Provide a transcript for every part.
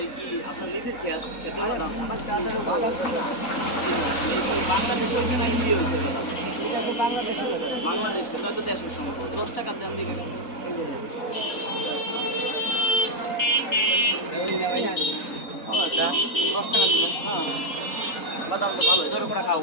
এই কি আপনার নিজের খেয়াল বাংলাদেশের বাংলাদেশে তো দেশের সম্পদ 10 টাকা দাম দিকে আচ্ছা 10 টাকা দিবেন হ্যাঁ বাদাম তো ভালো এটা করে খাও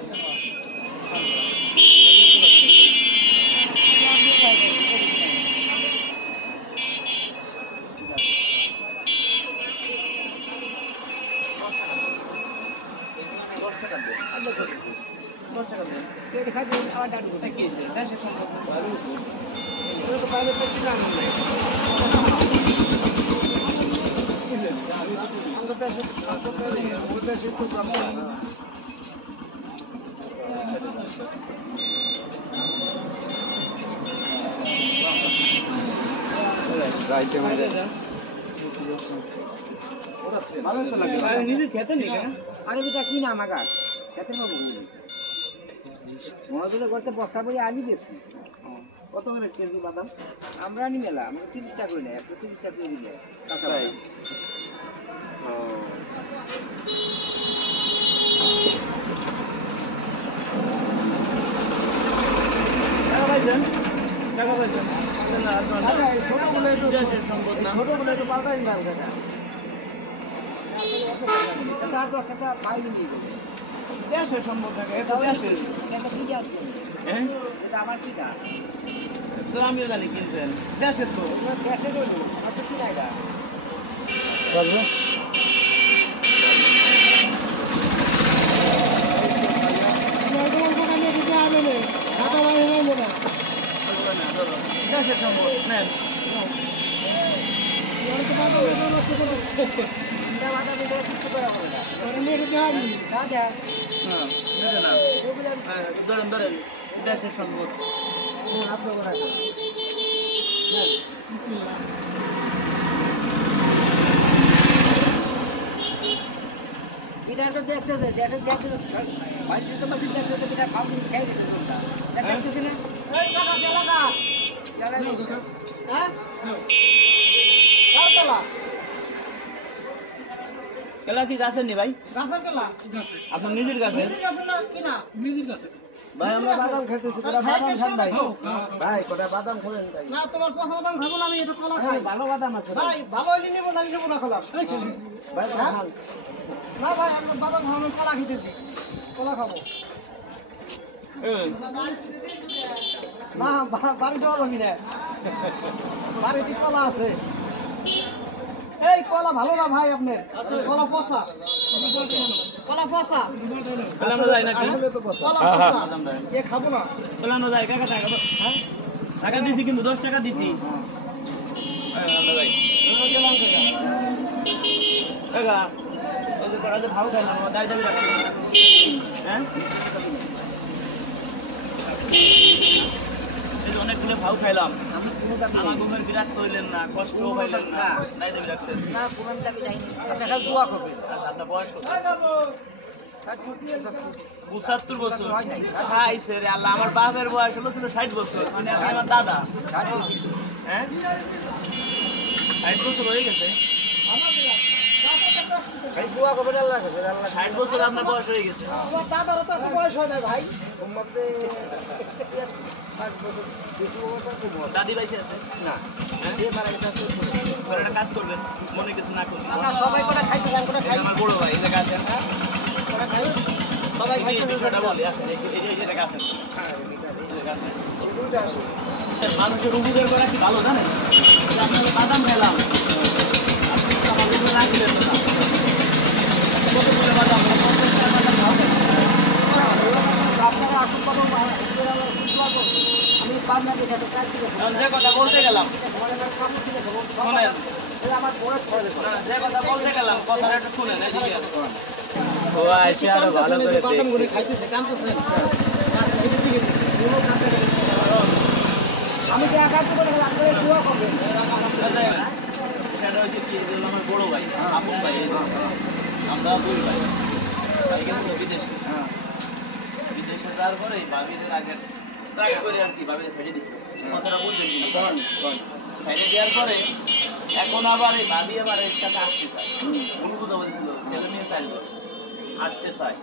নিজে খেতে নেই আরে বেটা কি না আমার খেতে পাবো মনে করে করতে বস্তা করে আনি বেশি কত করে কেজি বাদাম আমরা নি মেলা আমরা 30 টাকা করে নেই 130 টাকা করে দিলে কাঁচা টাকা পাইছেন ছোটগুলো একটু দেশের সম্পদ না ছোটগুলো একটু পাল্টাই নিলাম কাকা এটা আর 10 টাকা পাইনি দিবে দেশের সম্পদ থাকে এটা দেশের এটা কি যাচ্ছে হ্যাঁ এটা আবার কি দা তো আমিও জানি কিনছেন দেশের তো দেশে রইল কত কি টাকা বলবো দেশের সম্পদ নেন ধরেন ধরেন দেশের সম্পদ এটা তো দেখতেছে দেখতে দেখতে বাইরে তো মাঝে দেখতে তো এটা খাও জিনিস খাই দিতে তোমরা দেখতেছ না এই কাকা চালাকা চালা হ্যাঁ কার চালা কেলা কি গাছের নি ভাই গাছের কেলা আপনার নিজের গাছে নিজের গাছে না কি না নিজের গাছে ভাই আমরা বাদাম খেতেছি কোটা বাদাম খান ভাই ভাই কোটা বাদাম খাবেন ভাই না তোমার পছন্দ বাদাম খাবো না আমি এটা কলা খাই ভালো বাদাম আছে ভাই ভালো হইলে নেব না নেব না কলা ভাই খান না ভাই আমরা বাদাম খাবো কলা খেতেছি কলা খাবো না বাড়ি দেওয়া যাবি না বাড়িতে কলা আছে এই কলা ভালো না ভাই আপনার কলা পচা কলা পচা পেলানো যায় নাকি কলা পচা এ খাবো না পেলানো যায় কাকা টাকা হ্যাঁ টাকা দিছি কিন্তু 10 টাকা দিছি কাকা ওদের পড়াতে ভাও খাইলাম দায় দাবি রাখছি হ্যাঁ অনেকগুলো ভাও খাইলাম আমার ঘুমের বিরাট করলেন না কষ্ট হইলেন না দায় দাবি রাখছেন না কোরআন দাবি যায়নি আপনারা দোয়া করবেন আপনার বয়স কত 75 বছর খাইছে রে আল্লাহ আমার বাপের বয়স হলো ছিল 60 বছর মানে আমার দাদা হ্যাঁ 60 বছর হয়ে গেছে ভাই দোয়া করবেন আল্লাহ কাছে আল্লাহ 60 বছর আপনার বয়স হয়ে গেছে আমার দাদারও তো বয়স হয় না ভাই উম্মতে 60 বছর বেশি বছর কম হবে দাদি বাইসে আছে না যে মারা গেছে আর একটা কাজ করবেন মনে কিছু না করবেন কাকা সবাই করে খাইতে যান করে খাই আমার বড় ভাই এই জায়গা আছে করে খাই সবাই এই খাইতে বিষয়টা বলি আসেন এই জায়গা আছে মানুষের উপকার করা কি ভালো জানেন আপনার বাদাম খেলাম আপনি তো আমার উপরে রাখলেন না কত করে বাদাম আপনারা আসুন কত আমি পাবনা দেখে তো কাজ করে যে কথা বলতে গেলাম শোনেন আমার বয়স করে যে কথা বলতে গেলাম কথাটা একটু শুনেন এদিকে ও আইসে আরো ভালো করে বাদাম করে খাইতেছে কাঁদতেছেন আমি যে একা করে আপনারা দোয়া করবেন এটা হচ্ছে কি আমার বড় ভাই আপন ভাই আমরা দুই ভাই ভাই গেছিল বিদেশে বিদেশে যাওয়ার পরে ভাবির আগে ট্রাই করে আর কি ভাবির ছেড়ে দিছে কথাটা বলছেন কিনা সাইডে দেওয়ার পরে এখন আবার এই ভাবি আবার এর সাথে আসতে চায়, ভুল কথা বলছিল, ছেলে মেয়ে চাইলো আসতে চায়।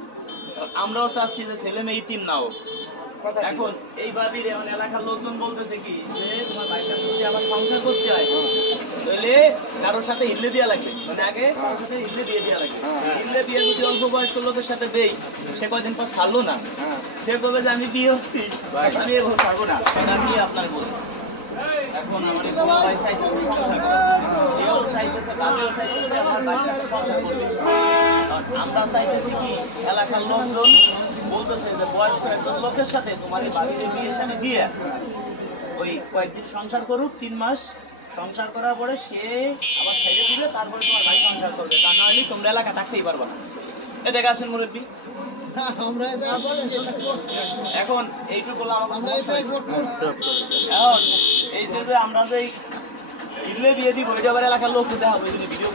আমরাও চাচ্ছি যে ছেলে মেয়ে ইতিম নাও। এখন এই ভাবির এখন এলাকার লোকজন বলতেছে কি যে তোমার ভাইটার যদি আবার সংসার করতে হয় তাহলে কারোর সাথে হিল্লে দেওয়া লাগবে, মানে আগে কারোর সাথে হিল্লে দিয়ে দেওয়া লাগবে। হিল্লে দিয়ে যদি অল্প বয়স্ক লোকের সাথে দেই, সে কয়দিন পর ছাড়লো না, সে বলবে যে আমি বিয়ে হচ্ছি, আমি এবার ছাড়বো না, এটা আমি আপনার বলি। এখন আমার এই বড় ভাই চাইতেছে সংসার করা, সেও চাইতেছে, ভাবিও চাইতেছে যে আমার ভাইয়ের সাথে সংসার করবে। আর আমরা চাইতেছি কি এলাকার লোকজন বলতেছে যে বয়স্ক একজন লোকের সাথে তোমার এই ভাবির বিয়ে শাদী দিয়ে ওই কয়েকদিন সংসার করুক, 3 মাস সংসার করার পরে সে আবার ছেড়ে দিলে তারপরে তোমার ভাই সংসার করবে, তা না হলে তোমরা এলাকা থাকতেই পারবে না। এ দেখে আসেন মুরব্বী। এখন এইটুকু আমাকে এখন এই যে আমরা যে ইলে বিয়ে দিব এটা আবার এলাকার লোক দেওয়া হবে, ভিডিও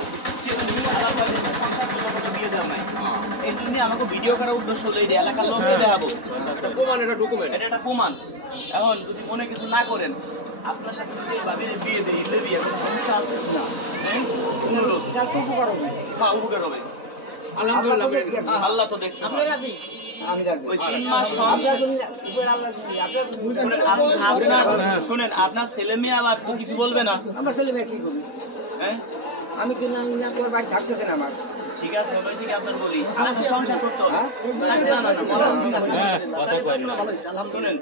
বিয়ে দেওয়া নাই, এই জন্য আমাকে ভিডিও করার উদ্দেশ্য হলো এই এলাকার লোককে দেখাবো, প্রমাণ, এটা ডকুমেন্ট, এটা একটা প্রমাণ। এখন যদি মনে কিছু না করেন, আপনার সাথে যদি ভাবির বিয়ে দিই, ইলে বিয়ে কোনো সমস্যা আছে না? অনুরোধ, উপকার হবে, হ্যাঁ উপকার হবে, আলহামদুলিল্লাহ, আল্লাহ তো দেখতে আপনি রাজি। শুনেন আপনার ছেলে মেয়ে আবার কিছু বলবে না? আমার ছেলে মেয়ে কি করবে? আমি কিন্তু তোর বাড়ি থাকতেছে না আমার। ঠিক আছে, আপনার বলি সংসার করতে হবে। শুনেন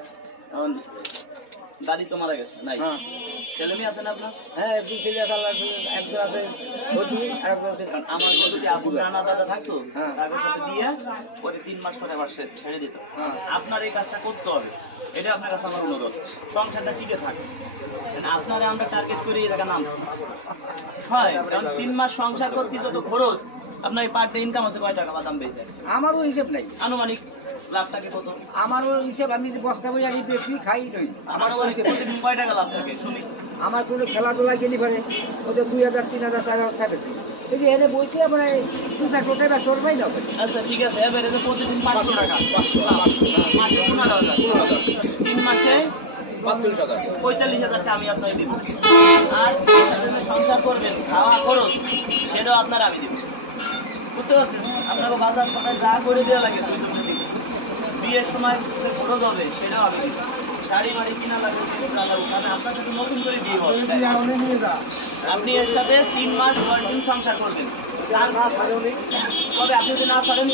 দাদি তো মারা গেছে নাই, ছেলে মেয়ে আছে না আপনার? হ্যাঁ, ছেলে আছে, একজন আছে আমার যদি আবু রানা দাদা থাকতো তাদের সাথে দিয়ে পরে 3 মাস পরে আবার ছেড়ে দিত। আপনার এই কাজটা করতে হবে, এটা আপনার কাছে আমার অনুরোধ, সংসারটা টিকে থাকে। আপনারা আমরা টার্গেট করে এই জায়গা নামছি, হয় কারণ 3 মাস সংসার করছি যত খরচ, আপনার এই পার ডে ইনকাম আছে কয় টাকা বাদাম বেচে? আমারও হিসেব নাই, আনুমানিক লাভ থাকে কত? আমারও হিসেব, আমি বস্তা বই আনি বেশি খাই নই, আমারও প্রতিদিন কয় টাকা লাভ থাকে শুনি? আমার কোনো খেলাধুলায় গেলি পারে ওদের 2000-3000 টাকা থাকে, এই যে এদের বইতে আমরা 200 টাকা চলবেই না। আচ্ছা ঠিক আছে, এবারে যে প্রতিদিন 500 টাকা মাসে 15,000, 3 মাসে 45,000 টাকা আমি আপনাকে দিব। আর সংসার করবেন, খাওয়া খরচ সেটাও আপনারা আমি দিব, বুঝতে পারছেন? আপনাকে বাজার সময় যা করে দেওয়া লাগে বিয়ের সময় খরচ হবে সেটাও আমি দিব, শাড়ি মাড়ি কিনা লাগবে, আপনার সাথে নতুন করে বিয়ে হবে। আপনি এর সাথে 3 মাস 10 দিন সংসার করবেন, তবে আপনি যদি না ছাড়েন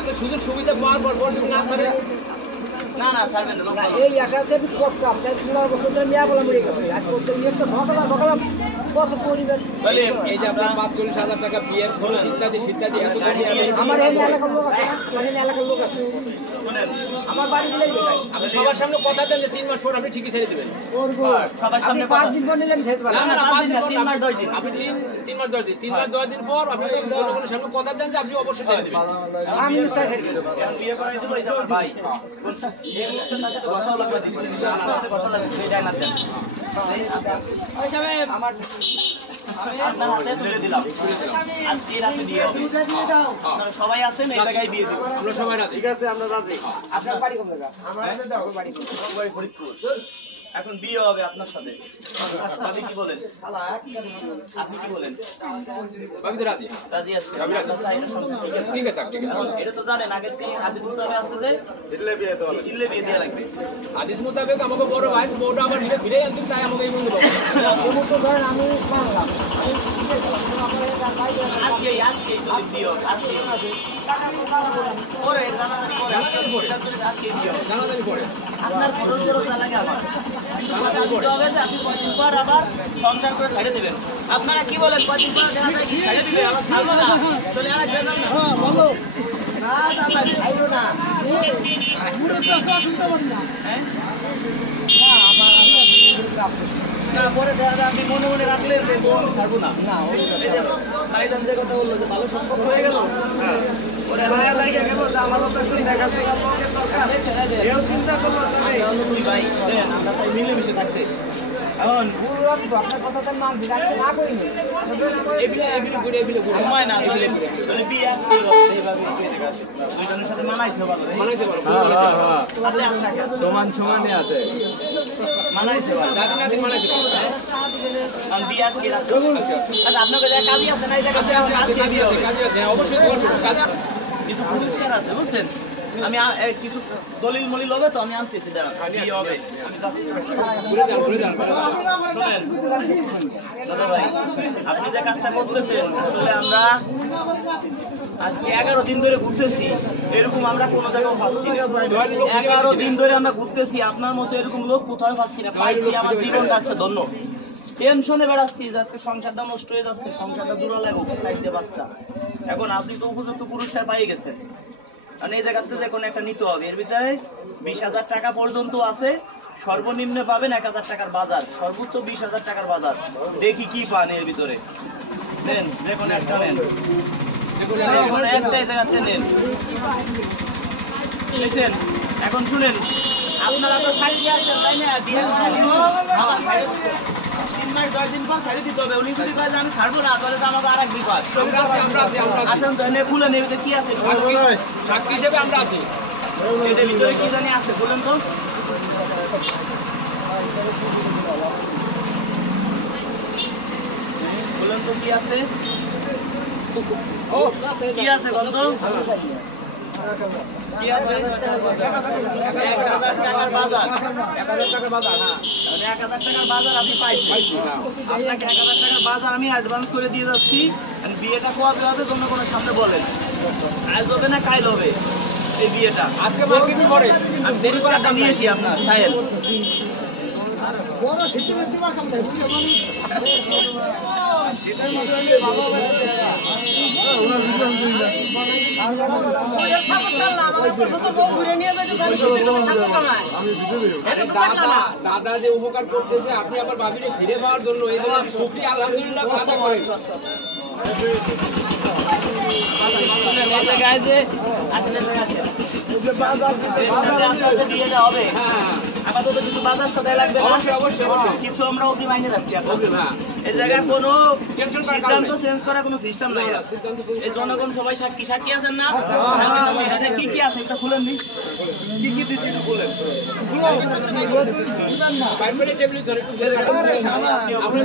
এত সুযোগ সুবিধা পাওয়ার পর না ছাড়ে না না ছাড়বেন না। এই আশাতে আমি করতাম, তাই 15 বছর ধরে নিয়ে বলা মরে গেছে, আজ করতে নিয়ে তো ভগলা কত পরিবার। এই যে আপনার 45,000 টাকা বিয়ের খরচ ইত্যাদি ইত্যাদি আমার এই এলাকার লোক আছে, এই এলাকার লোক আছে, আমার বাড়ি দিলেই দেখাই। আপনি সবার সামনে কথা দেন যে 3 মাস পর আপনি ঠিকই ছেড়ে দেবেন। সবার সামনে 5 দিন পর নিলে আমি ছেড়ে পারবো না, না। 5 দিন পর 3 মাস 10 দিন, আপনি 3 মাস 10 দিন, 3 মাস 10 দিন পর আপনি জনগণের সামনে কথা দেন যে আপনি অবশ্যই ছেড়ে দেবেন। আমি নিশ্চয় ছেড়ে দেবো। বিয়ে করাই দেবো, এই যে আমার ভাই এই মুহূর্তে তার সাথে বসাও লাগবে, দিচ্ছি আপনার সাথে বসা লাগবে, সেই যায় না দেন আমার আপনার হাতে তুলে দিলাম, আজকে রাতে বিয়ে হবে, আপনারা সবাই আছেন এই জায়গায় বিয়ে দেবো, আমরা সবাই রাজি। ঠিক আছে? আমরা রাজি। আপনার বাড়ি কোন জায়গা? বাড়ি ফরিদপুর। এখন বিয়ে হবে আপনার সাথে, আপনি কি বলেন? আপনি কি বলেন? বাকি তো রাজি। রাজি আছে, আপনার চাহিদা সম্পূর্ণ ঠিক আছে। ঠিক আছে, ঠিক আছে। এখন এটা তো জানেন আগের থেকে হাদিস মোতাবেক আছে যে ইল্লে বিয়ে দেওয়া লাগবে। হাদিস মোতাবেক আমাকে বড় ভাই বউটা আমার হিসেবে ফিরে আনতেন, তাই আমাকে এই বন্ধু বলে। যেমন তো ধরেন আমি মানলাম, আজকে যদি বিয়ে হবে, আজকে পরে জানাজানি পরে আজকে বিয়ে হবে, জানাজানি পরে আপনার খরচ লাগে আমার দিতে হবে যে আপনি কয়দিন পর আবার সংসার করে ছেড়ে দেবেন। আপনারা কি বলেন? কয়দিন পর দেখা যায় কি ছেড়ে দিবে, আবার ছাড়বো না, চলে আর আসবে না। বলো না দাদা ছাড়বো না, হ্যাঁ না, পরে দেখা যায় আপনি মনে মনে রাখলেন যে বউ আমি ছাড়বো না। এই যে ভাইজান যে কথা বললো যে ভালো সম্পর্ক হয়ে গেল, পরে মায়া লাগিয়ে গেল যে আমার লোকের তুই দেখাশোনা লোকের দরকার, এও চিন্তা করলো দুই ভাই দেন আমরা চাই মিলেমিশে থাকতে। এখন বললাম তো আপনার কথাটা না দিতে না করিনি সময় না দিলে তাহলে বিয়ে আজকে এইভাবে একটু এদিকে আসে দুইজনের সাথে মানাইছে ভালো তাতে আপনাকে সমানই আছে মানাইছে ভালো দাদি মানাইছে কারণ বিয়ে আজকে রাখছে আচ্ছা আপনাকে যা কাজই আছে না এই জায়গায় কাজী আছে অবশ্যই করবো কাজী কিছু পুরস্কার আছে বুঝছেন আমি কিছু দলিল মলিল হবে তো আমি আনতেছি দাঁড়ান বিয়ে হবে আমি শোনেন দাদা ভাই আপনি যে কাজটা করতেছেন আসলে আমরা আজকে 11 দিন ধরে ঘুরতেছি এরকম আমরা কোনো জায়গায় পাচ্ছি না 11 দিন ধরে আমরা ঘুরতেছি আপনার মতো এরকম লোক কোথাও পাচ্ছি না পাইছি আমার জীবনটা আজকে ধন্য টেনশনে বেড়াচ্ছি যে আজকে সংসারটা নষ্ট হয়ে যাচ্ছে সংসারটা জোড়া লাগবে সাইডে বাচ্চা এখন আপনি তো উপযুক্ত পুরস্কার পাই গেছেন কারণ এই জায়গা থেকে যে কোনো একটা নিতে হবে এর ভিতরে 20,000 টাকা পর্যন্ত আছে সর্বনিম্ন পাবেন 1,000 টাকার বাজার সর্বোচ্চ 20,000 টাকার বাজার দেখি কি পান এর ভিতরে নেন যে কোনো একটা নেন একটাই জায়গাতে নেন বুঝছেন এখন শুনেন আপনারা তো শাড়ি দিয়ে আসছেন তাই না বিয়ে আমার শাড়ি 3 মাস 10 দিন পর শাড়ি দিতে হবে উনি যদি কয় যে আমি ছাড়বো না তাহলে তো আমাকে আরেক বিপদ আমরা আছি আচ্ছা তো এনে খুলে নেবে কি আছে সাক্ষী হিসেবে আমরা আছি এটার ভিতরে কি জানি আছে বলেন তো বলেন তো কি আছে কি আছে বলতো কি আছে 1,000 টাকার বাজার 1,000 টাকার বাজার হ্যাঁ মানে 1,000 টাকার বাজার আপনি পাইছেন আপনাকে 1,000 টাকার বাজার আমি অ্যাডভান্স করে দিয়ে যাচ্ছি আর বিয়েটা কবে হবে তোমরা কোনো সামনে বলেন আজ হবে না কাল হবে এই বিয়েটা আজকে মার্কেটে পড়ে আমি দেরি করে একটা নিয়ে আসি আপনার তাইল বড় শীতের মধ্যে দিবার কাম নাই শীতের মধ্যে ভালো হবে দাদা যে উপকার করতেছে আপনি আবার ভাবিরে ফিরে পাওয়ার জন্য এই জন্য শুকরিয়া আলহামদুলিল্লাহ আদা করেন বিয়েটা হবে আপাতত কিছু বাজার সদাই লাগবে না অবশ্যই কিছু আমরা অগ্রিম আইনে রাখছি হ্যাঁ এই জায়গায় কোনো টেনশন করার কারণ সিদ্ধান্ত চেঞ্জ করার কোনো সিস্টেম নাই এই জনগণ সবাই সাক্ষী আছেন না এখানে কি কি আছে এটা খুলেন নি কি কি দিছি একটু খুলেন প্রাইমারি টেবিল ধরে আপনি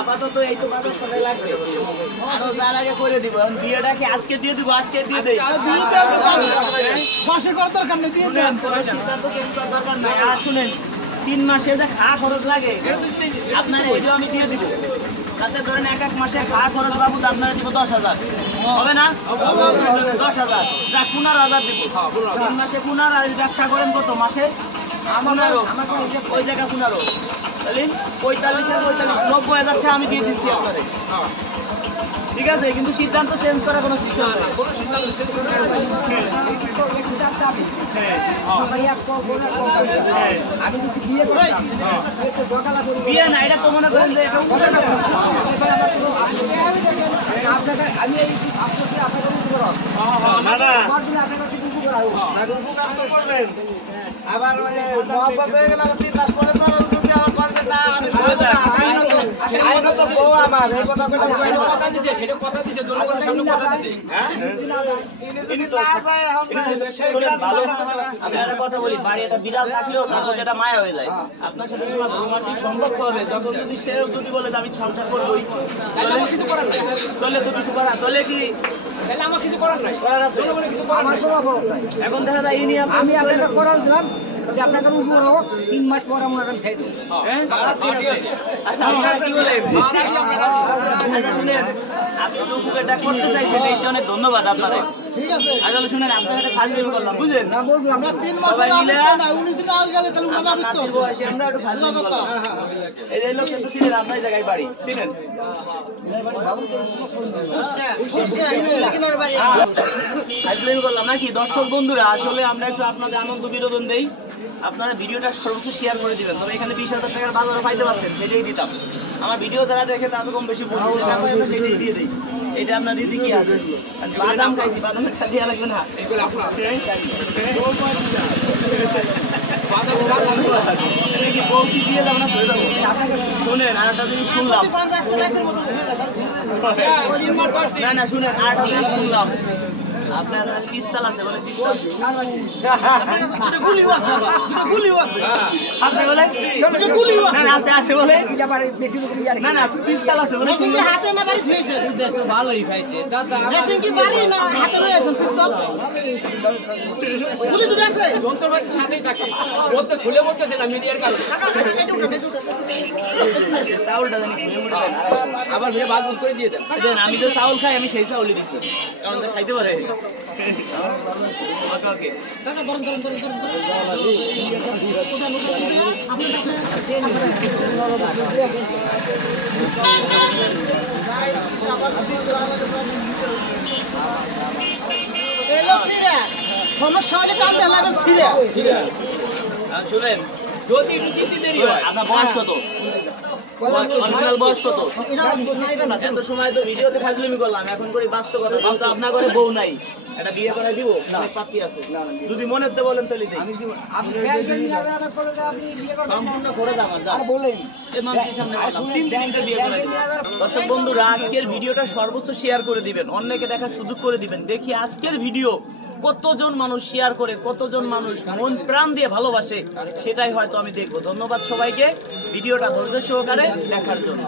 আপাতত এই তো বাজার সদাই লাগবে আরো যার আগে করে দিব বিয়েটা কি আজকে দিয়ে দিব আজকে দিয়ে দেই বাসে করার দরকার নেই দিয়ে দেন সিদ্ধান্ত চেঞ্জ করার দরকার নাই আর শুনেন 3 মাসে যে খাওয়া খরচ লাগে আপনার এটাও আমি দিয়ে দিব তাতে ধরেন এক মাসে খাওয়া খরচ বাবু আপনার দিব 10,000 হবে না 10,000 যা 15,000 দিব 3 মাসে 15 আর ব্যবসা করেন কত মাসে 15 ওই জায়গা 15 তাহলে 45 90,000 টাকা আমি দিয়ে দিচ্ছি আপনারে ঠিক আছে কিন্তু সিদ্ধান্ত চেঞ্জ করার কোনো সিস্টেম নেই বিয়ে না এটা তো মনে করেন যে আমি এই করবেন আবার মহব্বত হয়ে গেল 3 মাস পরে তো যদি আমার বলতে না আমি কথা দিছে সেটা কথা দিছে জনগণের সামনে কথা দিছে আমি একটা কথা বলি বাড়ি একটা বিড়াল থাকলেও তারপর যেটা মায়া হয়ে যায় আপনার সাথে তোমার রোমান্টিক সম্পর্ক হবে তখন যদি সেও যদি বলে আমি সংসার করবোই তাহলে কিছু করার নাই তাহলে তো কিছু করার তাহলে কি তাহলে আমার কিছু করার নাই করার আছে জনগণের কিছু করার নাই এখন দেখা যায় এই নিয়ে আমি আপনাকে করাল দিলাম যে আপনাকে উপর হোক 3 মাস পর আমরা ছেড়ে দেব। হ্যাঁ? আচ্ছা, আপনারা কি বলেন? আচ্ছা, শুনেন, আপনি যে উপকারটা করতে চাইছেন, এই জন্য অনেক ধন্যবাদ আপনাদের। ঠিক আছে আসলে শুনেন, আপনার একটা ফাজলামি করলাম, বুঝলেন? না বললাম আমরা 3 মাসের সবাই মিলে আবিত না 19 দিন আগে গেলে তাহলে উনার আবিত নাতির বয়সে আমরা একটু ফাজলামি করলাম। এই যে লোক কিন্তু চিনেন, আপনার এই জায়গায় বাড়ি চিনেন? ফাজলামি করলাম নাকি? দর্শক বন্ধুরা, আসলে আমরা একটু আপনাদের আনন্দ বিনোদন দেই। আপনারা ভিডিওটা সর্বোচ্চ শেয়ার করে দিবেন। তবে এখানে 20,000 টাকার বাজারও পাইতে পারতেন, সেটাই দিতাম। আমার ভিডিও যারা দেখে তারা তো কম বেশি বলতে সেটাই দিয়ে দিই। এটা আপনার রিজিক কি আছে? আর বাদাম খাইছি, বাদামের টা দেওয়া লাগবে না। এগুলো আপনার এটা কি বউ কি দিয়ে যাবো না ধরে যাবো? শুনেন, আর একটা জিনিস শুনলাম। না না, শুনেন, আর একটা জিনিস শুনলাম। আপনার পিস্তল আছে বলে, পিস্তল আছে বলে, না না, আছে আছে বলে, এটা বারে বেশি লোক জানে না না, পিস্তল আছে বলে শুনলাম। হাতে না বাড়ি ধুয়েছে ভালোই খাইছে মেশিন কি বাড়ি না হাতে লয়ে আছেন পিস্তল গুলি দুটো আছে যন্ত্রপাতির সাথেই থাকে বলতে খুলে বলতেছে না মিডিয়ার কারণে চাউলটা জানি খুলে মুড়ে দেন। আবার ভেবে বাদ বুঝ করে দিয়ে দেন দেন, আমি তো চাউল খাই, আমি সেই চাউলই দিচ্ছি, কারণ সে খাইতে পারে। ওকে ওকে, কাকা ধরুন ধরুন ধরুন ধরুন এলো সিরা সমস্যা হলে কাটতে লাগবে সিরা শুনেন, যদি একটু দিতে দেরি হয় আপনার বয়স কত? অরিজিনাল বয়স কত? এত সময় তো ভিডিওতে ফাজলামি করলাম, এখন করে বাস্তবতা বলতে আপনার ঘরে বউ নাই, এটা বিয়ে করে দিব? অনেক পাত্রী আছে, যদি মনে হতে বলেন তাহলে দিই। আপনি ব্যাংকে নিয়ে যাবেন করে আপনি বিয়ে করবেন সম্পূর্ণ করে দাম আর আর বলেন এই মানুষের সামনে বললাম, 3 দিন ভিতরে বিয়ে করে দিব। দর্শক বন্ধুরা, আজকের ভিডিওটা সর্বোচ্চ শেয়ার করে দিবেন, অন্যকে দেখার সুযোগ করে দিবেন। দেখি আজকের ভিডিও কতজন মানুষ শেয়ার করে, কতজন মানুষ মন প্রাণ দিয়ে ভালোবাসে, সেটাই হয়তো আমি দেখবো। ধন্যবাদ সবাইকে ভিডিওটা ধৈর্য সহকারে দেখার জন্য।